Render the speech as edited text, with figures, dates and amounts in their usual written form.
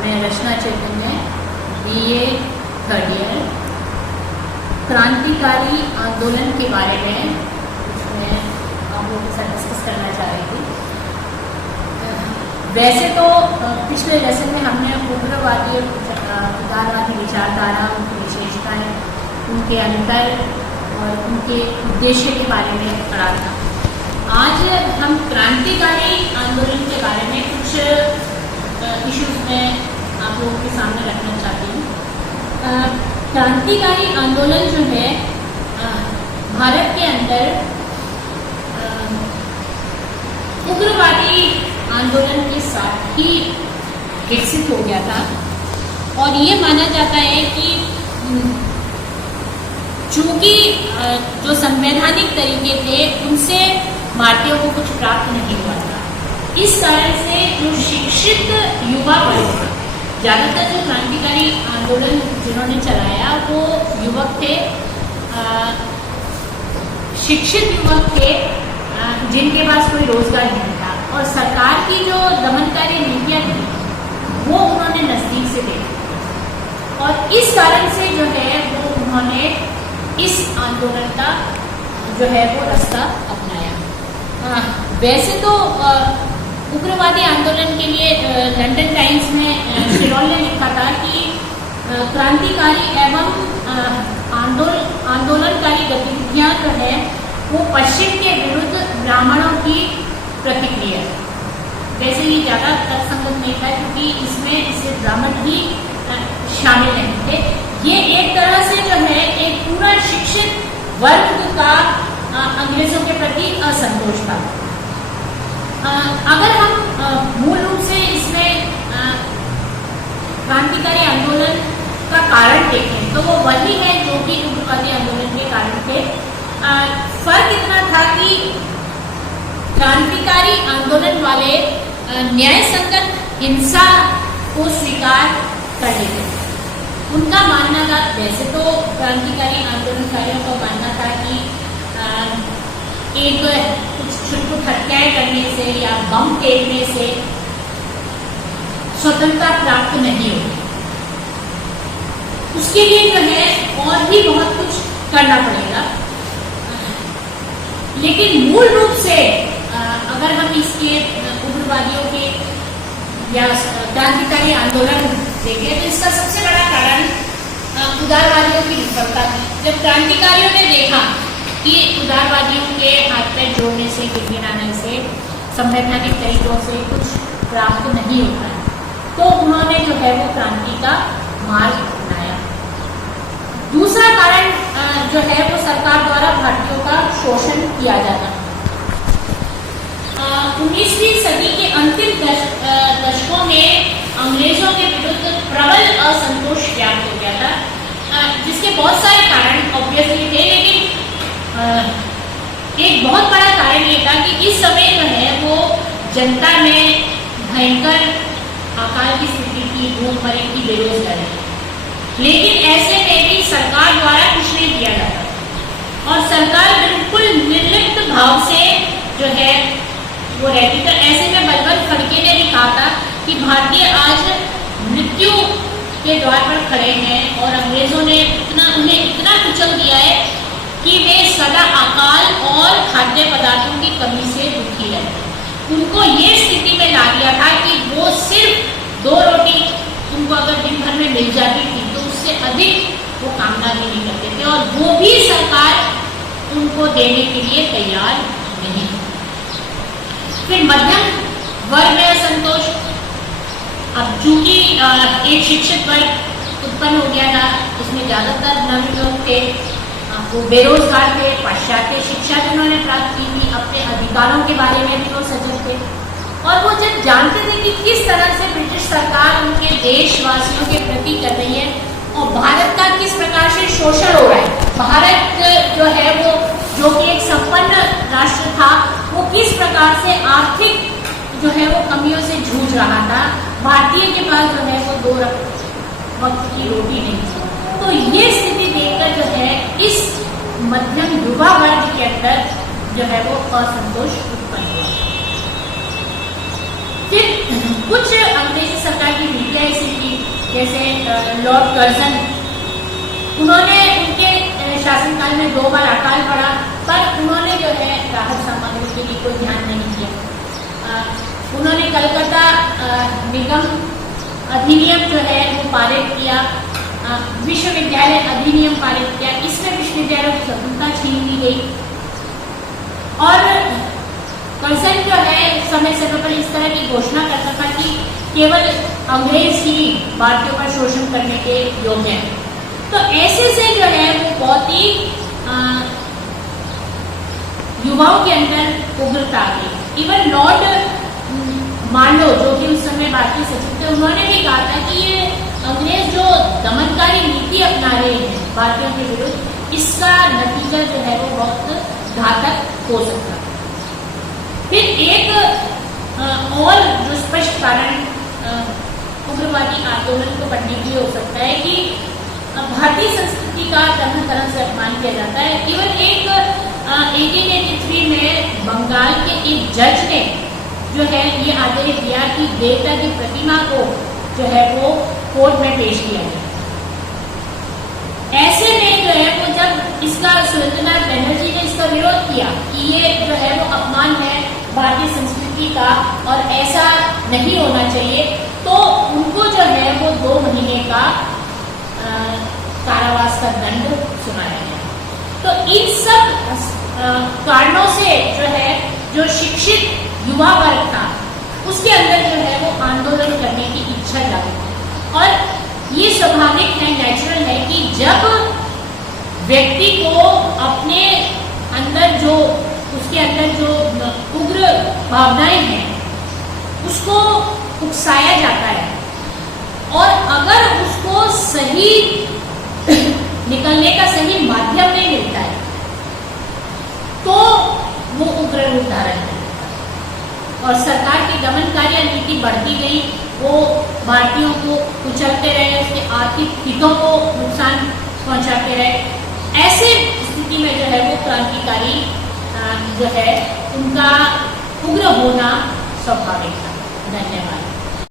मैं रचना चैतन्य, BA third year. क्रांतिकारी आंदोलन के बारे में मैं आप लोगों के साथ डिस्कस करना चाह रही थी। वैसे तो पिछले लेसन में हमने उग्रवादी और उदारवादी विचारधारा, उनकी विशेषताएं, उनके अंतर और उनके उद्देश्य के बारे में पढ़ा था। आज हम क्रांतिकारी आंदोलन के बारे में कुछ इश्यूज में आप लोगों के सामने रखना चाहती हूँ। क्रांतिकारी आंदोलन जो है भारत के अंदर उग्रवादी आंदोलन के साथ ही विकसित हो गया था और ये माना जाता है कि चूंकि जो संवैधानिक तरीके थे उनसे भारतीयों को कुछ प्राप्त नहीं हुआ था। इस कारण से जो शिक्षित युवा वर्ग, ज्यादातर जो क्रांतिकारी आंदोलन जिन्होंने चलाया वो युवक थे, शिक्षित युवक थे जिनके पास कोई रोजगार नहीं था, और सरकार की जो दमनकारी नीतियां थी वो उन्होंने नजदीक से देखी और इस कारण से जो है वो उन्होंने इस आंदोलन का जो है वो रास्ता अपनाया। वैसे तो उग्रवादी आंदोलन के लिए लंदन टाइम्स में शिरोल ने लिखा था कि क्रांतिकारी एवं आंदोलनकारी गतिविधियां जो है वो पश्चिम के विरुद्ध ब्राह्मणों की प्रतिक्रिया है। वैसे ये ज़्यादा तर्कसंगत नहीं था क्योंकि इसमें सिर्फ ब्राह्मण ही शामिल नहीं थे। ये एक तरह से जो है एक पूरा शिक्षित वर्ग का अंग्रेजों के प्रति असंतोष था। अगर हम मूल रूप से इसमें क्रांतिकारी आंदोलन का कारण देखें तो वो वही है जो कि उग्रवादी आंदोलन के कारण थे। फर्क इतना था कि क्रांतिकारी आंदोलन वाले न्याय संगत हिंसा को स्वीकार कर लेते थे। उनका मानना था, वैसे तो क्रांतिकारी आंदोलनकारियों का मानना था कि एक कुछ छुटपुट हत्याएं करने से या बम फेंकने से स्वतंत्रता प्राप्त नहीं होगी, उसके लिए जो है और भी बहुत कुछ करना पड़ेगा। लेकिन मूल रूप से अगर हम इसके उग्रवादियों के या क्रांतिकारी आंदोलन देखें तो इसका सबसे बड़ा कारण उदारवादियों की विफलता थी। जब क्रांतिकारियों ने देखा कि उदारवादियों के हाथ पैर जोड़ने से, गिड़गिड़ाने से, संवैधानिक तरीकों से कुछ प्राप्त नहीं होता है, तो उन्होंने जो है वो क्रांति का मार्ग अपनाया। दूसरा कारण जो है वो सरकार द्वारा भारतीयों का शोषण किया जाता। 19वीं सदी के अंतिम दशकों में अंग्रेजों के विरुद्ध प्रबल असंतोष व्याप्त हो गया था, जिसके बहुत सारे कारण ऑब्वियसली थे, लेकिन एक बहुत बड़ा कारण ये था कि इस समय जो है वो जनता में भयंकर अकाल की स्थिति थी, भूखमरी की, बेरोजगारी। लेकिन ऐसे में भी सरकार द्वारा कुछ नहीं किया जाता और सरकार बिल्कुल निर्लिप्त भाव से जो है वो रहती। तो ऐसे में बलवंत फड़के ने भी कहा था कि भारतीय आज मृत्यु के द्वार पर खड़े हैं और अंग्रेजों ने उन्हें इतना कुचल दिया है कि वे सदा अकाल और खाद्य पदार्थों की कमी से दुखी रहते। उनको ये स्थिति में ला दिया था कि वो सिर्फ 2 रोटी उनको अगर दिन भर में मिल जाती थी तो उससे अधिक वो कामना भी नहीं करते थे और वो भी सरकार उनको देने के लिए तैयार नहीं। फिर मध्यम वर्ग में असंतोष। अब चूंकि एक शिक्षित वर्ग उत्पन्न हो गया था, उसमें ज्यादातर नवीन लोग थे, वो बेरोजगार थे, पाश्चात्य शिक्षा जिन्होंने प्राप्त की थी, अपने अधिकारों के बारे में भी वो सजग थे और वो जब जानते थे कि किस तरह से ब्रिटिश सरकार उनके देशवासियों के प्रति कर रही है और भारत का किस प्रकार से शोषण हो रहा है, भारत जो है वो जो कि एक संपन्न राष्ट्र था वो किस प्रकार से आर्थिक जो है वो कमियों से जूझ रहा था, भारतीय के पास जो है वो 2 वक्त की रोटी नहीं थी। तो ये स्थिति देखकर जो है इस मध्यम युवा वर्ग के अंदर जो है वो असंतोष उत्पन्न हुआ। फिर कुछ अंग्रेजी सरकार की नीतियाँ ऐसी थी, जैसे लॉर्ड कर्जन, उन्होंने उनके शासनकाल में 2 बार अकाल पड़ा, पर उन्होंने जो है राहत सामग्री के लिए कोई ध्यान नहीं दिया। उन्होंने कलकत्ता निगम अधिनियम जो है वो पारित किया, विश्वविद्यालय अधिनियम पारित किया, इसमें विश्वविद्यालयों की स्वतंत्रता छीन ली गई। और कर्जन जो है समय समय पर इस तरह की घोषणा करता था कि केवल अंग्रेज ही भारतीयों पर शोषण करने के योग्य हैं। तो ऐसे से जो है वो बहुत ही युवाओं के अंदर उग्रता आ गई। इवन लॉर्ड मांडो, जो कि उस समय भारतीय सचिव थे, उन्होंने भी कहा था कि ये अंग्रेज जो दमनकारी नीति अपना रहे हैं भारतीयों के विरुद्ध, इसका नतीजा जो है वो बहुत घातक हो सकता है। फिर एक और जो स्पष्ट कारण उग्रवादी आंदोलन को बढ़ने के लिए हो सकता है कि भारतीय संस्कृति का तरह से अपमान किया जाता है। इवन एक 1883 में बंगाल के एक जज ने जो है ये आदेश दिया कि देवता की प्रतिमा को जो है वो कोर्ट में पेश किया जाए। ऐसे में जो है वो जब इसका सुरेंद्रनाथ बनर्जी ने इसका विरोध किया कि ये जो है वो अपमान है भारतीय संस्कृति का और ऐसा नहीं होना चाहिए, तो उनको जो है वो 2 महीने का कारावास का दंड सुनाया गया। तो इन सब कारणों से जो है जो शिक्षित युवा वर्ग था उसके अंदर जो है वो आंदोलन करने की इच्छा जागृत। और ये स्वाभाविक है, नेचुरल है कि जब व्यक्ति को अपने अंदर जो उसके अंदर जो उग्र भावनाएं हैं उसको उकसाया जाता है, और अगर उसको सही निकलने का सही माध्यम नहीं मिलता है तो वो उग्र रूप धारण करता है। और सरकार की दमनकारी नीति बढ़ती गई, वो भारतीयों को कुचलते रहे, उसके आर्थिक हितों को नुकसान पहुंचाते रहे। ऐसे स्थिति में जो है वो क्रांतिकारी जो है उनका उग्र होना स्वाभाविक था। धन्यवाद।